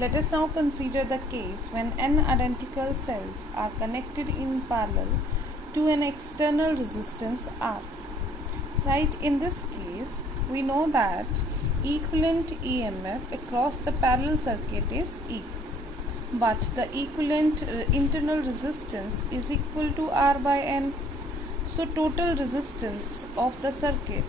Let us now consider the case when n identical cells are connected in parallel to an external resistance R. Right, in this case, we know that equivalent EMF across the parallel circuit is E, but the equivalent internal resistance is equal to R by N. So total resistance of the circuit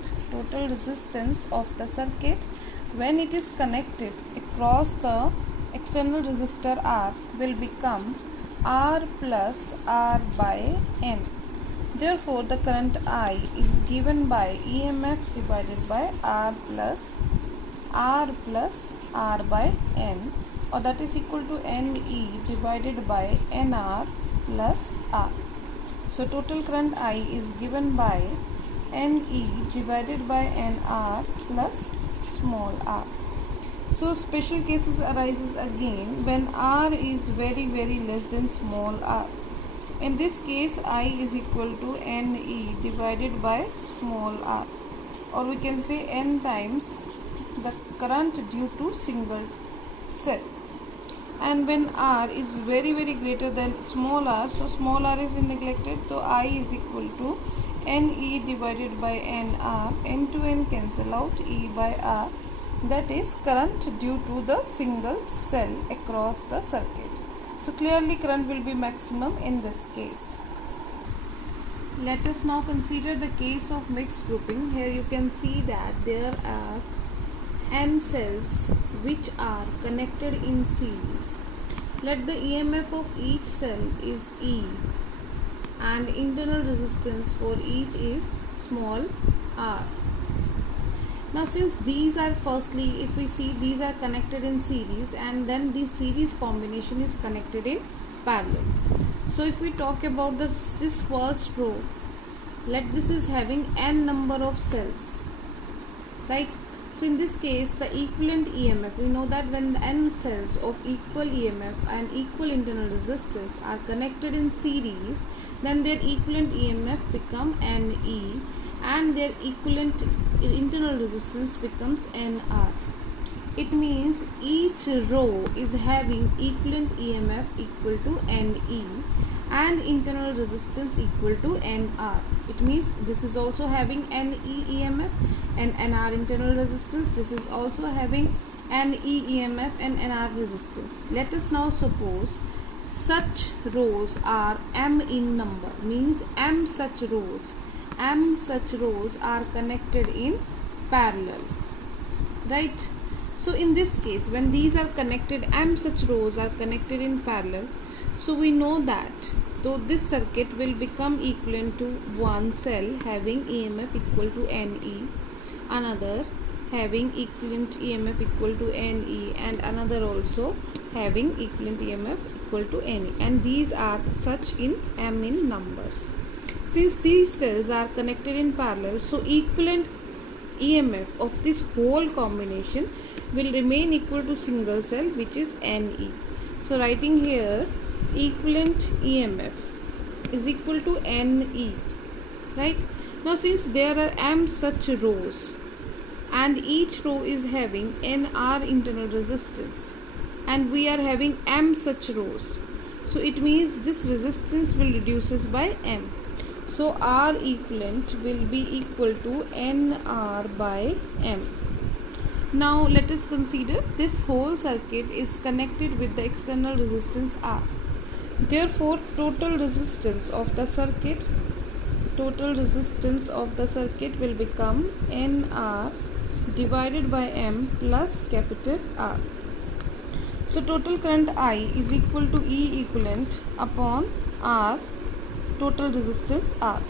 when it is connected across the external resistor R will become R plus R by N. Therefore, the current I is given by EMF divided by R plus R by N, or that is equal to NE divided by NR plus R. So total current I is given by NE divided by NR plus small r. So special cases arises again when R is very less than small r. In this case, I is equal to NE divided by small r, or we can say N times the current due to single cell. And when R is very greater than small r, so small r is neglected, so I is equal to NE divided by NR, N to N cancel out, E by R, that is current due to the single cell across the circuit. So clearly current will be maximum in this case. Let us now consider the case of mixed grouping. Here you can see that there are n cells which are connected in series. Let the EMF of each cell is E and internal resistance for each is small r. Now since these are, firstly if we see, these are connected in series and then this series combination is connected in parallel. So if we talk about this first row, let this is having n number of cells, right? So in this case, the equivalent EMF, we know that when the n cells of equal EMF and equal internal resistance are connected in series, then their equivalent EMF become NE and their equivalent internal resistance becomes NR. It means each row is having equivalent EMF equal to NE and internal resistance equal to NR. It means this is also having NE EMF and NR internal resistance. This is also having NE EMF and NR resistance. Let us now suppose such rows are M in number, means M such rows are connected in parallel, right? So in this case, when these are connected, M such rows are connected in parallel, so we know that though this circuit will become equivalent to one cell having EMF equal to NE, another having equivalent EMF equal to NE, and another also having equivalent EMF equal to NE, and these are such in M in numbers. Since these cells are connected in parallel, so equivalent EMF of this whole combination will remain equal to single cell, which is NE. So writing here, equivalent EMF is equal to NE, right? Now since there are M such rows and each row is having NR internal resistance and we are having M such rows, so it means this resistance will reduces by M. So R equivalent will be equal to NR by M. Now let us consider this whole circuit is connected with the external resistance R. Therefore total resistance of the circuit will become NR divided by M plus capital R. So total current I is equal to E equivalent upon R, total resistance R.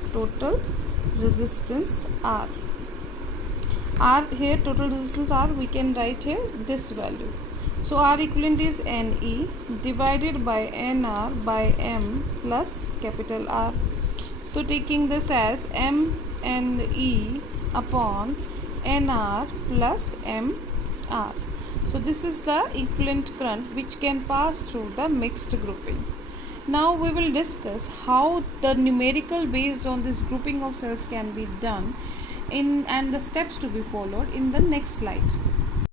Here total resistance R, we can write here this value. So R equivalent is NE divided by NR by M plus capital R. So taking this as MNE upon NR plus MR. So this is the equivalent current which can pass through the mixed grouping. Now we will discuss how the numerical based on this grouping of cells can be done and the steps to be followed in the next slide.